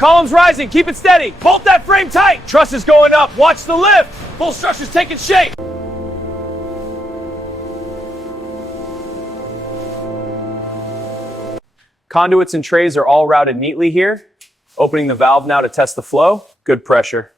Columns rising, keep it steady. Bolt that frame tight. Truss is going up, watch the lift. Full structure's taking shape. Conduits and trays are all routed neatly here. Opening the valve now to test the flow. Good pressure.